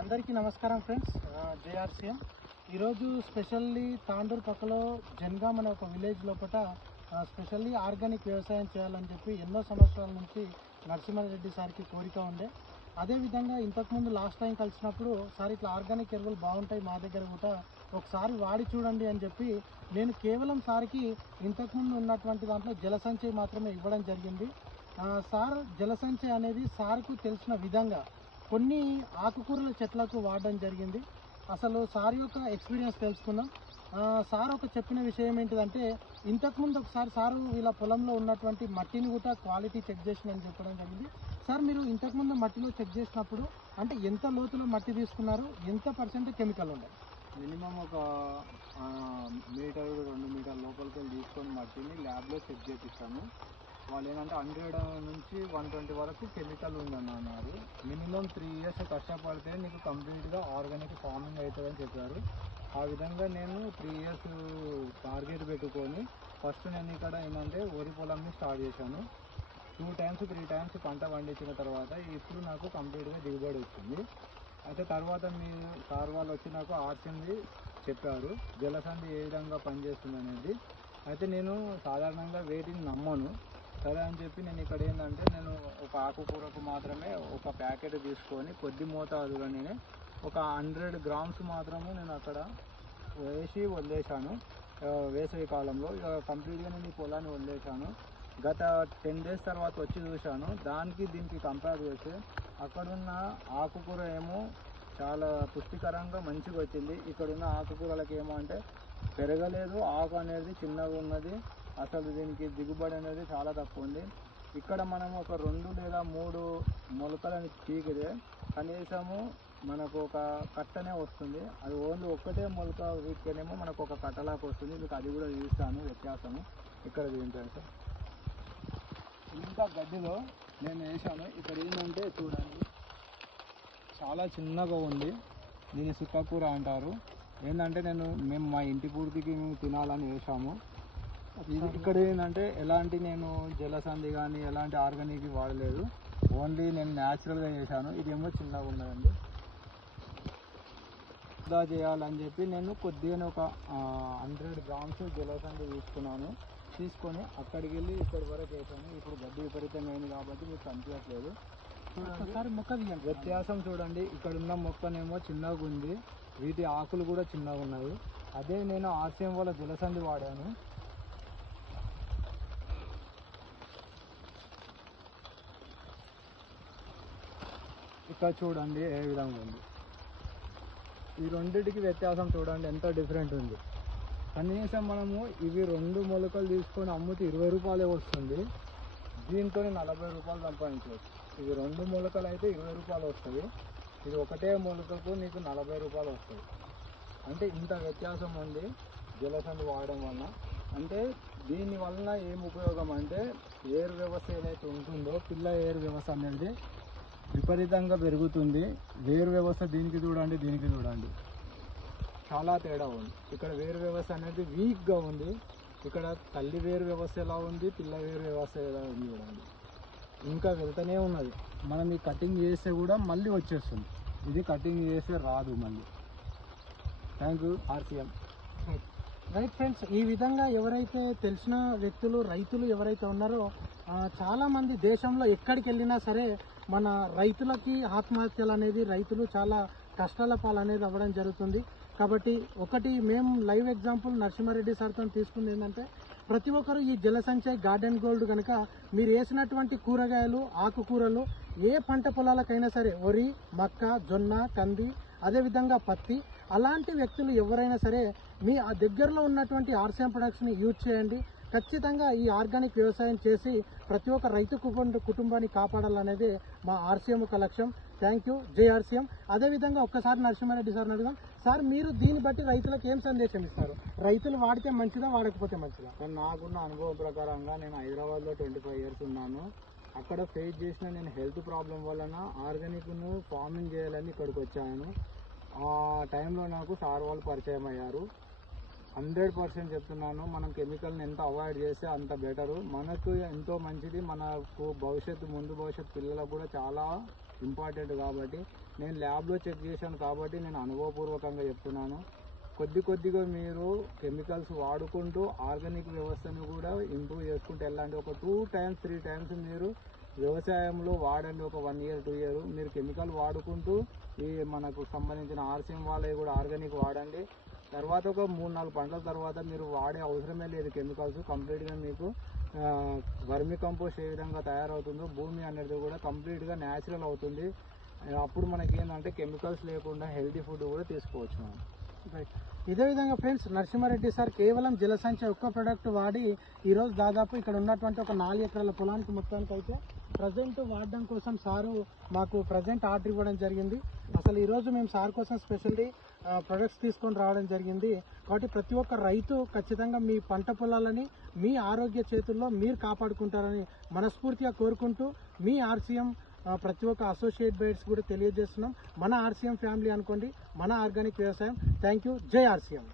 అందరికీ నమస్కారం friends. JRCM ఈరోజు స్పెషల్లీ తాండూరు పక్కలో జన్గాం అనే ఒక విలేజ్ లోపల స్పెషల్లీ ఆర్గానిక్ వ్యవసాయం చేయాలని చెప్పి ఎన్నో సంవత్సరాల నుంచి నరసింహారెడ్డి సార్కి కోరిక ఉండే. అదేవిధంగా ఇంతకుముందు లాస్ట్ టైం కలిసినప్పుడు సార్ ఇట్లా ఆర్గానిక్ ఎరువులు బాగుంటాయి మా దగ్గర కూడా ఒకసారి వాడి చూడండి అని చెప్పి నేను కేవలం సార్కి ఇంతకుముందు ఉన్నటువంటి దాంట్లో జలసంచయ్ మాత్రమే ఇవ్వడం జరిగింది. సార్ జలసంచయ్ అనేది సార్కు తెలిసిన విధంగా కొన్ని ఆకుకూరల చెట్లకు వాడడం జరిగింది. అసలు సార్ యొక్క ఎక్స్పీరియన్స్ తెలుసుకుందాం. సార్ ఒక చెప్పిన విషయం ఏంటిదంటే, ఇంతకుముందు ఒకసారి సారు వీళ్ళ పొలంలో ఉన్నటువంటి మట్టిని కూడా క్వాలిటీ చెక్ చేసినని చెప్పడం జరిగింది. సార్ మీరు ఇంతకుముందు మట్టిలో చెక్ చేసినప్పుడు అంటే ఎంత లోతులో మట్టి తీసుకున్నారు, ఎంత పర్సెంట్ కెమికల్ ఉండే? మినిమం ఒక మీటర్ 2 మీటర్ లోపలికి తీసుకొని మట్టిని ల్యాబ్లో చెక్ చేపిస్తాము. వాళ్ళు ఏంటంటే 100 నుంచి 120 వరకు కెమికల్ ఉందన్నారు. మినిమం 3 ఇయర్స్ కష్టపడితే నీకు కంప్లీట్గా ఆర్గానిక్ ఫార్మింగ్ అవుతుందని చెప్పారు. ఆ విధంగా నేను 3 ఇయర్స్ టార్గెట్ పెట్టుకొని ఫస్ట్ నేను ఇక్కడ ఏంటంటే వరి పొలంని స్టార్ట్ చేశాను. 2 టైమ్స్ 3 టైమ్స్ పంట పండించిన తర్వాత ఇప్పుడు నాకు కంప్లీట్గా దిగుబడి వచ్చింది. అయితే తర్వాత మీ సార్ వాళ్ళు వచ్చి నాకు ఆర్చింది చెప్పారు జలసంధి ఏ విధంగా పనిచేస్తుంది అనేది. అయితే నేను సాధారణంగా వేటిని నమ్మను. సరే అని చెప్పి నేను ఇక్కడ ఏంటంటే నేను ఒక ఆకుకూరకు మాత్రమే ఒక ప్యాకెట్ తీసుకొని కొద్ది మోతాదుగా నేను ఒక 100 గ్రామ్స్ మాత్రము నేను అక్కడ వేసి వదిలేశాను. వేసవి కాలంలో ఇక కంప్లీట్గా నేను ఈ పొలాన్ని వదిలేశాను. గత 10 డేస్ తర్వాత వచ్చి చూశాను. దానికి దీనికి కంపేర్ చేస్తే అక్కడున్న ఆకుకూర ఏమో చాలా పుష్టికరంగా మంచిగా వచ్చింది. ఇక్కడున్న ఆకుకూరలకు ఏమో అంటే పెరగలేదు, ఆకు అనేది చిన్నగా ఉన్నది. అసలు దీనికి దిగుబడి అనేది చాలా తక్కువ ఉంది. ఇక్కడ మనం ఒక 2 లేదా 3 మొలకలని పీకితే కనీసము మనకు ఒక కట్టనే వస్తుంది. అది ఓన్లీ ఒక్కటే మొలక వీటికేనేమో మనకు ఒక కట్టలాగా వస్తుంది. మీకు అది కూడా చూస్తాను వ్యత్యాసము. ఇక్కడ చూపించాను సార్. ఇంత గడ్డిలో నేను వేసాను. ఇక్కడ ఏంటంటే చూడండి చాలా చిన్నగా ఉంది. దీన్ని సుక్కకూర అంటారు. ఏంటంటే మేము మా ఇంటి పూర్తికి తినాలని వేసాము. ఇక్కడ ఏంటంటే ఎలాంటి నేను జలసంధి కానీ ఎలాంటి ఆర్గానిక్ వాడలేదు. ఓన్లీ నేను న్యాచురల్గా చేశాను. ఇదేమో చిన్నగా ఉన్నదండి. ఇలా చేయాలని చెప్పి నేను కొద్దిగానే ఒక 100 గ్రామ్స్ జలసంధి తీసుకొని అక్కడికి వెళ్ళి ఇక్కడి వరకు వేసాను. ఇప్పుడు గడ్డి విపరీతంగా అయింది కాబట్టి మీకు కనిపించట్లేదు. చూడండి వ్యత్యాసం చూడండి. ఇక్కడ ఉన్న మొక్కనేమో చిన్నగా ఉంది, వీటి ఆకులు కూడా చిన్నగా ఉన్నాయి. అదే నేను ఆర్సీఎం వల్ల జలసంధి వాడాను. ఇక్కడ చూడండి ఏ విధంగా ఉంది. ఈ రెండింటికి వ్యత్యాసం చూడండి ఎంత డిఫరెంట్ ఉంది. కనీసం మనము ఇవి 2 మొలకలు తీసుకొని అమ్ముతే 20 రూపాయలే వస్తుంది. దీంతో 40 రూపాయలు సంపాదించవచ్చు. ఇవి 2 మొలకలు అయితే 20 రూపాయలు వస్తుంది. ఇది ఒకటే మొలకకు నీకు 40 రూపాయలు వస్తుంది. అంటే ఇంత వ్యత్యాసం ఉంది జలసంధి వాడడం వల్ల. అంటే దీని వలన ఏం ఉపయోగం అంటే ఎయిర్ వ్యవస్థ ఏదైతే ఉంటుందో పిల్ల ఎయిర్ వ్యవస్థ అనేది విపరీతంగా పెరుగుతుంది. వేరు వ్యవస్థ దీనికి చూడండి, దీనికి చూడండి చాలా తేడా ఉంది. ఇక్కడ వేరు వ్యవస్థ అనేది వీక్గా ఉంది. ఇక్కడ తల్లి వేరు వ్యవస్థ ఎలా ఉంది, పిల్ల వేరు వ్యవస్థ ఎలా ఉంది చూడండి. ఇంకా వెళ్తూనే ఉన్నది. మనం ఈ కటింగ్ చేస్తే కూడా మళ్ళీ వచ్చేస్తుంది. ఇది కటింగ్ చేస్తే రాదు మళ్ళీ. Thank you RCM. Right friends, ఈ విధంగా ఎవరైతే తెలిసిన వ్యక్తులు రైతులు ఎవరైతే ఉన్నారో చాలామంది దేశంలో ఎక్కడికి వెళ్ళినా సరే మన రైతులకి ఆత్మహత్యలు అనేది రైతులు చాలా కష్టాల పాలనేది అవ్వడం జరుగుతుంది. కాబట్టి ఒకటి మేము లైవ్ ఎగ్జాంపుల్ నరసింహారెడ్డి సార్తో తీసుకుంది ఏంటంటే ప్రతి ఒక్కరు ఈ జలసంచయ్ గార్డెన్ గోల్డ్ కనుక మీరు వేసినటువంటి కూరగాయలు ఆకుకూరలు ఏ పంట పొలాలకైనా సరే వరి, మక్క, జొన్న, కంది, అదేవిధంగా పత్తి అలాంటి వ్యక్తులు ఎవరైనా సరే మీ ఆ దగ్గరలో ఉన్నటువంటి ఆర్సీఎం ప్రొడక్ట్స్ని యూజ్ చేయండి. ఖచ్చితంగా ఈ ఆర్గానిక్ వ్యవసాయం చేసి ప్రతి ఒక్క రైతు కుటుంబాన్ని కాపాడాలనేది మా ఆర్సీఎం ఒక లక్ష్యం. Thank you JRCM. అదేవిధంగా ఒక్కసారి నరసింహారెడ్డి సార్ని అడుగుదాం. సార్ మీరు దీన్ని బట్టి రైతులకు ఏం సందేశం ఇస్తారు? రైతులు వాడితే మంచిదా, వాడకపోతే మంచిదా? కానీ నాకున్న అనుభవం ప్రకారంగా నేను హైదరాబాద్లో 25 ఇయర్స్ ఉన్నాను. అక్కడ ఫేస్ చేసిన నేను హెల్త్ ప్రాబ్లం వలన ఆర్గానిక్ను ఫార్మింగ్ చేయాలని ఇక్కడికి వచ్చాను. ఆ టైంలో నాకు సార్ వాళ్ళు పరిచయం అయ్యారు. 100% చెప్తున్నాను, మనం కెమికల్ని ఎంత అవాయిడ్ చేస్తే అంత బెటరు. మనకు ఎంతో మంచిది, మనకు ముందు భవిష్యత్తు పిల్లలకు కూడా చాలా ఇంపార్టెంట్ కాబట్టి నేను ల్యాబ్లో చెక్ చేశాను కాబట్టి నేను అనుభవపూర్వకంగా చెప్తున్నాను. కొద్దిగా మీరు కెమికల్స్ వాడుకుంటూ ఆర్గానిక్ వ్యవస్థను కూడా ఇంప్రూవ్ చేసుకుంటూ వెళ్ళండి. ఒక 2 times 3 times మీరు వ్యవసాయంలో వాడండి. ఒక 1 year 2 year మీరు కెమికల్ వాడుకుంటూ ఈ మనకు సంబంధించిన ఆర్సీఎం వాళ్ళవి కూడా ఆర్గానిక్ వాడండి. తర్వాత ఒక 3-4 పంటల తర్వాత మీరు వాడే అవసరమే లేదు కెమికల్స్. కంప్లీట్గా మీకు వర్మి కంపోస్ట్ ఏ విధంగా తయారవుతుందో భూమి అనేది కూడా కంప్లీట్గా న్యాచురల్ అవుతుంది. అప్పుడు మనకి ఏంటంటే కెమికల్స్ లేకుండా హెల్తీ ఫుడ్ కూడా తీసుకోవచ్చు మనం. రైట్. ఇదే విధంగా ఫ్రెండ్స్ నరసింహారెడ్డి సార్ కేవలం జలసంచ ఒక్క ప్రోడక్ట్ వాడి ఈరోజు దాదాపు ఇక్కడ ఉన్నటువంటి ఒక 4 ఎకరాల పొలానికి మొత్తానికి అయితే ప్రజెంట్ వాడడం కోసం సారు మాకు ప్రజెంట్ ఆర్డర్ ఇవ్వడం జరిగింది. అసలు ఈరోజు మేము సార్ కోసం స్పెషల్లీ ప్రొడక్ట్స్ తీసుకొని రావడం జరిగింది. కాబట్టి ప్రతి ఒక్క రైతు ఖచ్చితంగా మీ పంట పొలాలని మీ ఆరోగ్య చేతుల్లో మీరు కాపాడుకుంటారని మనస్ఫూర్తిగా కోరుకుంటూ మీ ఆర్సీఎం ప్రతి ఒక్క అసోసియేట్ బైట్స్ కూడా తెలియజేస్తున్నాం. మన ఆర్సీఎం ఫ్యామిలీ అనుకోండి, మన ఆర్గానిక్ వ్యవసాయం. Thank you. జై ఆర్సీఎం.